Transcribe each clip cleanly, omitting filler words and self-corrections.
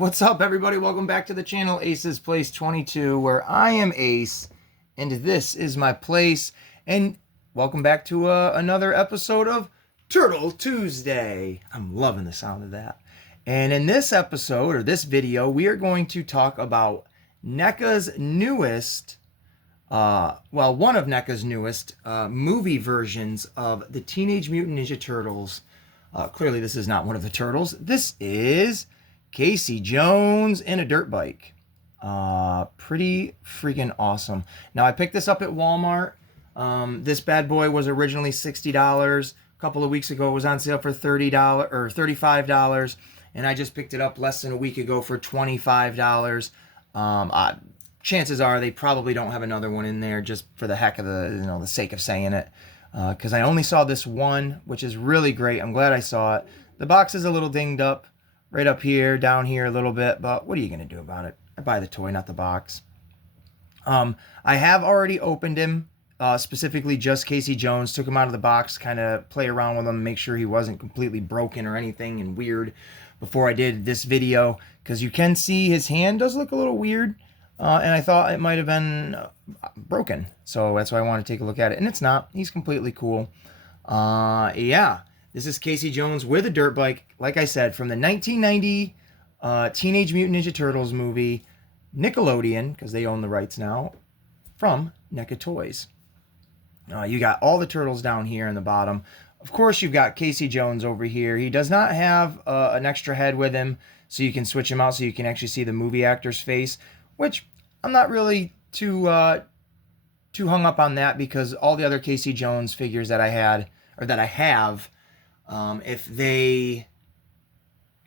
What's up, everybody? Welcome back to the channel, Ace's Place 22, where I am Ace, and this is my place. And welcome back to another episode of Turtle Tuesday. I'm loving the sound of that. And in this episode, or this video, we are going to talk about NECA's newest, one of NECA's newest movie versions of the Teenage Mutant Ninja Turtles. Clearly, this is not one of the turtles. This is Casey Jones in a dirt bike. Pretty freaking awesome. Now, I picked this up at Walmart. This bad boy was originally $60. A couple of weeks ago, it was on sale for $30 or $35, and I just picked it up less than a week ago for $25. Chances are they probably don't have another one in there just for the heck of the sake of saying it. Because I only saw this one, which is really great. I'm glad I saw it. The box is a little dinged up. Right up here, down here a little bit, but what are you going to do about it? I buy the toy, not the box. I have already opened him, specifically just Casey Jones. Took him out of the box, kind of play around with him, make sure he wasn't completely broken or anything and weird before I did this video. Because you can see his hand does look a little weird, and I thought it might have been broken. So that's why I want to take a look at it, and it's not. He's completely cool. Yeah. This is Casey Jones with a dirt bike, like I said, from the 1990 Teenage Mutant Ninja Turtles movie, Nickelodeon, because they own the rights now, from NECA Toys. You got all the turtles down here in the bottom. Of course, you've got Casey Jones over here. He does not have an extra head with him, so you can switch him out so you can actually see the movie actor's face, which I'm not really too hung up on that, because all the other Casey Jones figures that I had, or that I have, if they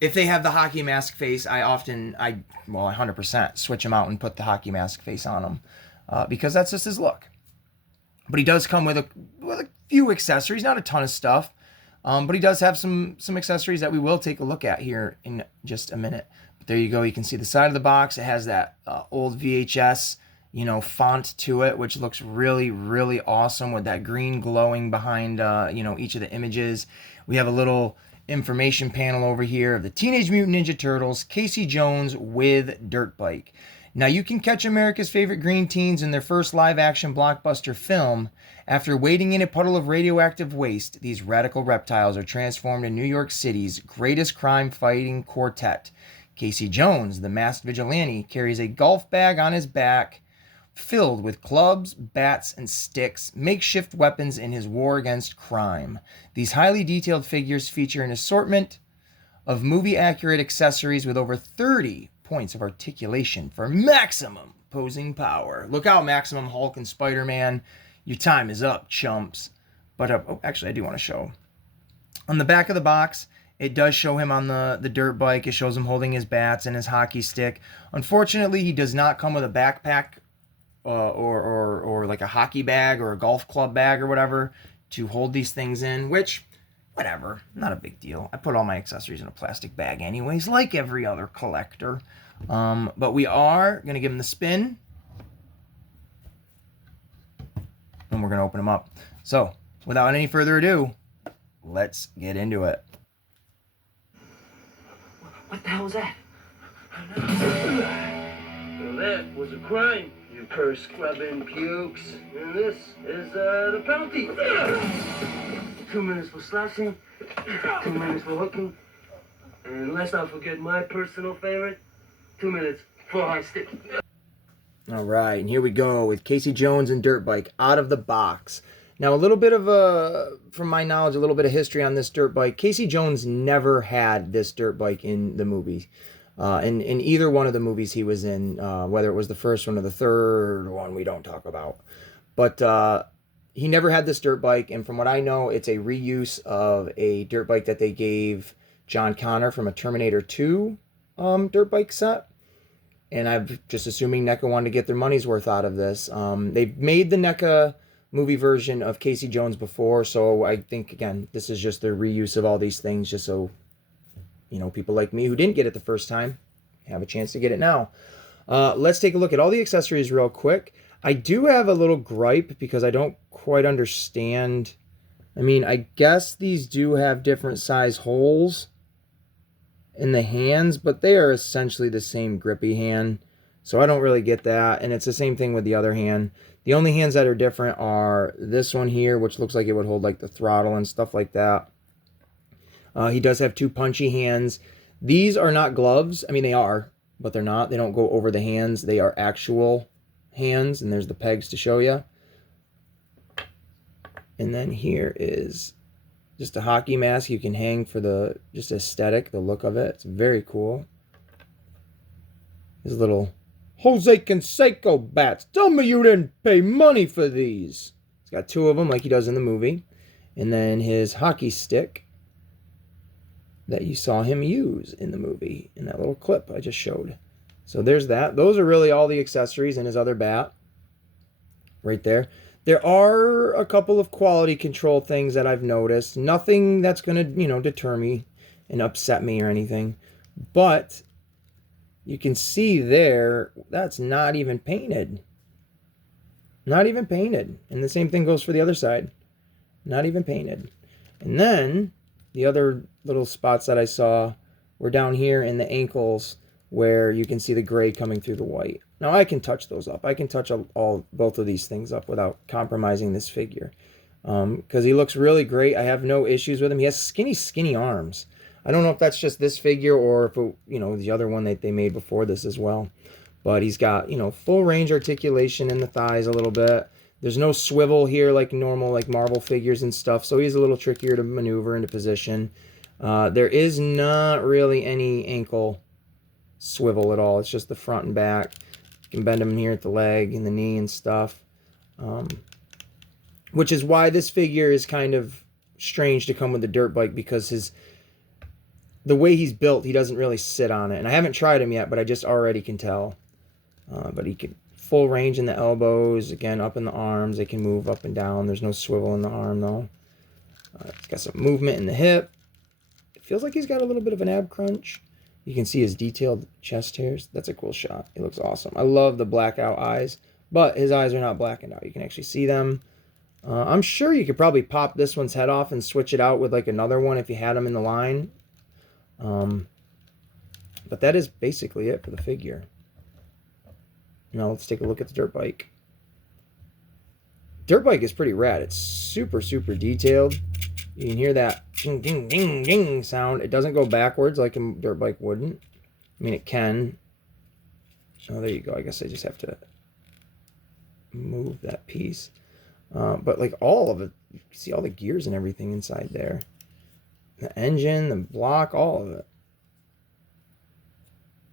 have the hockey mask face, I 100% switch him out and put the hockey mask face on him, because that's just his look. But he does come with a few accessories, not a ton of stuff, but he does have some accessories that we will take a look at here in just a minute. But there you go. You can see the side of the box. It has that old VHS, font to it, which looks really, really awesome with that green glowing behind, each of the images. We have a little information panel over here of the Teenage Mutant Ninja Turtles, Casey Jones with dirt bike. Now, you can catch America's favorite green teens in their first live-action blockbuster film. After wading in a puddle of radioactive waste, these radical reptiles are transformed in New York City's greatest crime-fighting quartet. Casey Jones, the masked vigilante, carries a golf bag on his back filled with clubs, bats, and sticks, makeshift weapons in his war against crime. These highly detailed figures feature an assortment of movie-accurate accessories with over 30 points of articulation for maximum posing power. Look out, Maximum Hulk and Spider-Man. Your time is up, chumps. But, actually, I do want to show. On the back of the box, it does show him on the dirt bike. It shows him holding his bats and his hockey stick. Unfortunately, he does not come with a backpack or like a hockey bag or a golf club bag or whatever to hold these things in, which, whatever, not a big deal. I put all my accessories in a plastic bag anyways, like every other collector. But we are going to give him the spin, and we're going to open him up. So, without any further ado, let's get into it. What the hell was that? Well, that was a crime. You purse-scrubbing pukes. And this is the penalty. 2 minutes for slashing, 2 minutes for hooking, and let's not forget my personal favorite, 2 minutes for high stick. All right, and here we go with Casey Jones and dirt bike out of the box. Now, a little bit of from my knowledge, a little bit of history on this dirt bike. Casey Jones never had this dirt bike in the movie. In either one of the movies he was in, whether it was the first one or the third one, we don't talk about. But he never had this dirt bike, and from what I know, it's a reuse of a dirt bike that they gave John Connor from a Terminator 2 dirt bike set. And I'm just assuming NECA wanted to get their money's worth out of this. They've made the NECA movie version of Casey Jones before, so I think, again, this is just their reuse of all these things, just so people like me who didn't get it the first time have a chance to get it now. Let's take a look at all the accessories real quick. I do have a little gripe because I don't quite understand. I mean, I guess these do have different size holes. in the hands, but they are essentially the same grippy hand. So I don't really get that. And it's the same thing with the other hand. The only hands that are different are this one here, which looks like it would hold like the throttle and stuff like that. He does have 2 punchy hands. These are not gloves. I mean, they are, but they're not. They don't go over the hands. They are actual hands, and there's the pegs to show you. And then here is just a hockey mask you can hang for the just aesthetic, the look of it. It's very cool. His little Jose Canseco bats. Tell me you didn't pay money for these. He's got 2 of them like he does in the movie. And then his hockey stick that you saw him use in the movie, in that little clip I just showed. So there's that. Those are really all the accessories in his other bat right there. There are a couple of quality control things that I've noticed. Nothing that's going to, deter me and upset me or anything. But you can see there, that's not even painted. Not even painted. And the same thing goes for the other side. Not even painted. And then the other little spots that I saw were down here in the ankles where you can see the gray coming through the white. Now I can touch those up. I can touch both of these things up without compromising this figure. Because he looks really great. I have no issues with him. He has skinny arms. I don't know if that's just this figure or if it, the other one that they made before this as well. But he's got, full range articulation in the thighs a little bit. There's no swivel here like normal, like Marvel figures and stuff. So he's a little trickier to maneuver into position. There is not really any ankle swivel at all. It's just the front and back. You can bend them here at the leg and the knee and stuff. Which is why this figure is kind of strange to come with the dirt bike, because the way he's built, he doesn't really sit on it. And I haven't tried him yet, but I just already can tell. But he could full range in the elbows, again up in the arms. They can move up and down. There's no swivel in the arm though. He's got some movement in the hip. It feels like he's got a little bit of an ab crunch. You can see his detailed chest hairs. That's a cool shot. He looks awesome. I love the blackout eyes, but his eyes are not blackened out. You can actually see them. I'm sure you could probably pop this one's head off and switch it out with like another one if you had them in the line. But that is basically it for the figure. Now let's take a look at the dirt bike. Dirt bike is pretty rad. It's super detailed. You can hear that ding, ding, ding, ding sound. It doesn't go backwards like a dirt bike wouldn't. I mean, it can. Oh, there you go. I guess I just have to move that piece. But like all of it, you can see all the gears and everything inside there. The engine, the block, all of it.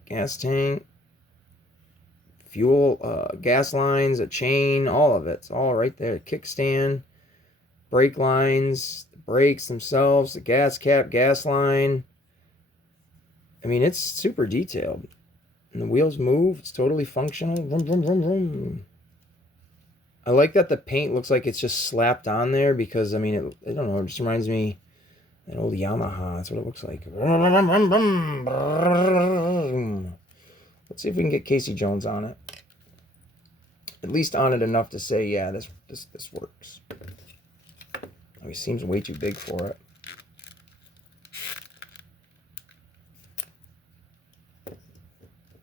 Gas tank. Fuel, gas lines, a chain, all of it. It's all right there. Kickstand, brake lines, the brakes themselves, the gas cap, gas line. I mean, it's super detailed. And the wheels move. It's totally functional. Vroom, vroom, vroom, vroom. I like that the paint looks like it's just slapped on there because, I mean, I don't know, it just reminds me of an old Yamaha. That's what it looks like. Let's see if we can get Casey Jones on it. At least on it enough to say, yeah, this works. Oh, he seems way too big for it.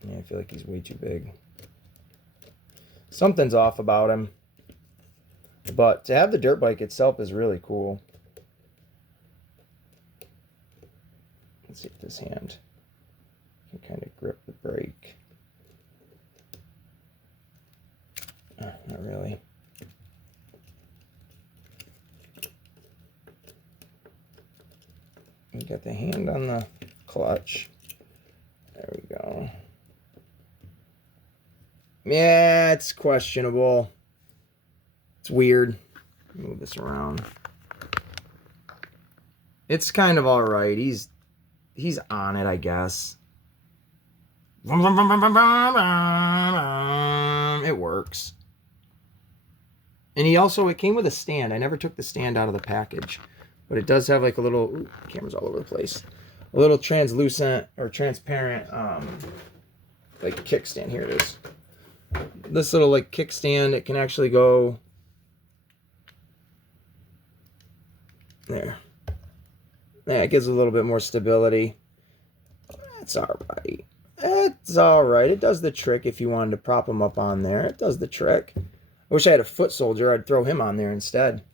Yeah, I feel like he's way too big. Something's off about him. But to have the dirt bike itself is really cool. Let's see if this hand can kind of grip the brake. Not really. We got the hand on the clutch. There we go. Yeah, it's questionable. It's weird. Move this around. It's kind of all right. He's on it, I guess. It works. And it came with a stand. I never took the stand out of the package. But it does have like a little, ooh, camera's all over the place. A little translucent or transparent like kickstand. Here it is. This little like kickstand, it can actually go there. Yeah, it gives a little bit more stability. It's all right. It's all right. It does the trick if you wanted to prop him up on there. It does the trick. I wish I had a foot soldier. I'd throw him on there instead.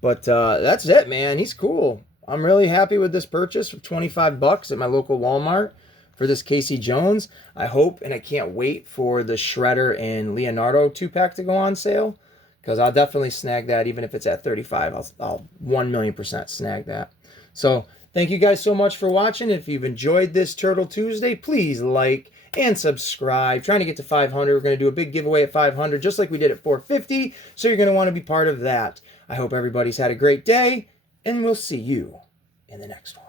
But that's it, man. He's cool. I'm really happy with this purchase for $25 at my local Walmart for this Casey Jones. I hope and I can't wait for the Shredder and Leonardo 2-pack to go on sale, because I'll definitely snag that. Even if it's at $35, I'll 1,000,000% snag that. So thank you guys so much for watching. If you've enjoyed this Turtle Tuesday, please like and subscribe. Trying to get to 500. We're going to do a big giveaway at 500, just like we did at 450. So you're going to want to be part of that. I hope everybody's had a great day, and we'll see you in the next one.